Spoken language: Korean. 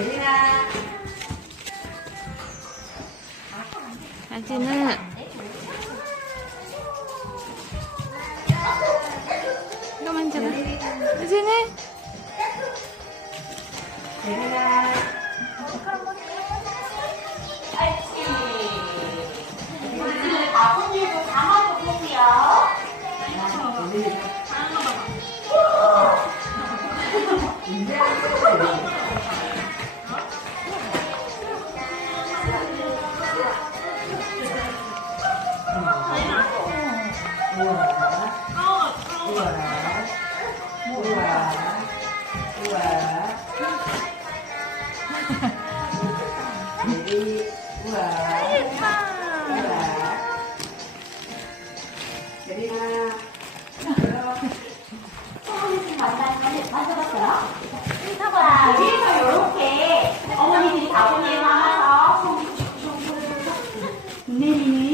예린아. 사진은 이거 만져봐. 사진은 예린아. 다 손질도 담아도 되고요. 내리는